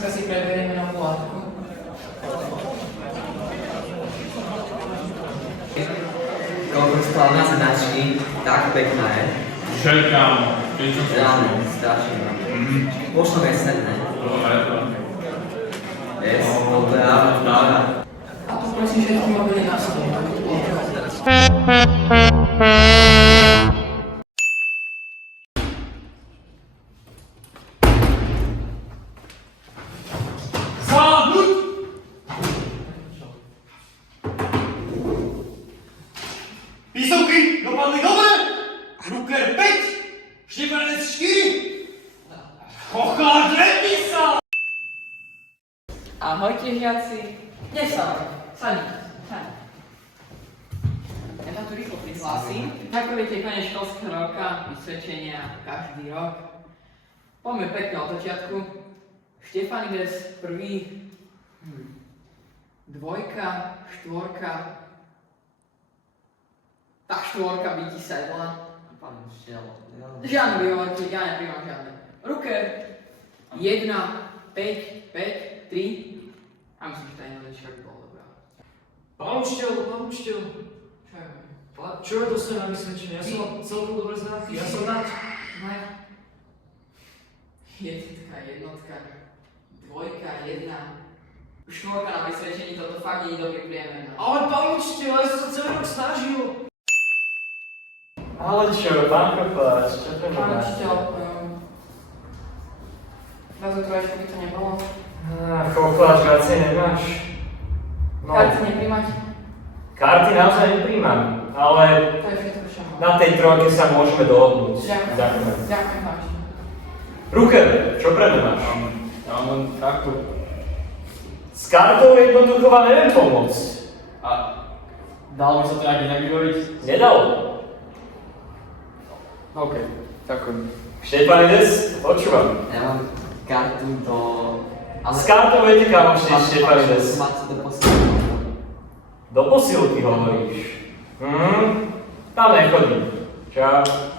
Dneska si preberieme na pohádku. Koľko značky, tak pekná je. Čerkám, keď som sa Áno, strašne. Pošlom je sedné. Yes, to je áno, práve. A tu prosím všetky mobily na stole. Písovky dopadli dobre! Ruker 5, Štefanec 4, Chocháč repisa! Ahojte žiaci. Nesávaj. Sadni. Ja vám tu rýchlo prihlásim. Ako viete, koniec školského roka, vysvedčenia každý rok. Poďme pekne od začiatku. Štefanides prvý, dvojka, štvorka. Tá štvorka by ti sedla. Pán učiteľ. Žiadne výhovorky, ja nepríjmam žiadne. Ruker, 1, 5, 5, 3. A myslím, že tá jednoduchšia by bola dobrá. Pán učiteľ. Čo je? Čo je dostane na vysvedčenie? Ja som mal celkom dobre znát. Ja som dať. No. Jednotka, dvojka, 1. Štvorka na vysvedčení, toto fakt nie je dobrý priemer. Ale pán učiteľ, ja som sa celý rok snažil. Ale čo, pán Kopáč, čo to Pán máš? učiteľ, na zotroječku by to nebolo. Kopáč, viacej nemáš? No, Karty nepríjmať? karty naozaj nepríjmam, ale To je všetko, čo mám. na tej trojke sa môžeme dohodnúť. Ďakujem. Ďakujem, pán učiteľ. Ruker, čo pre mňa máš? Ja mám len takto. S kartou jednoducho vám neviem pomôcť. A dalo by sa to nejak inak vyrobiť? Nedalo. OK, ďakujem. Štefanides, počúvam. Ja mám kartu do... S kartou viete, kam už Štefanides. Máte do posledného. Do posilky hovoríš. Tam nechodím. Čau.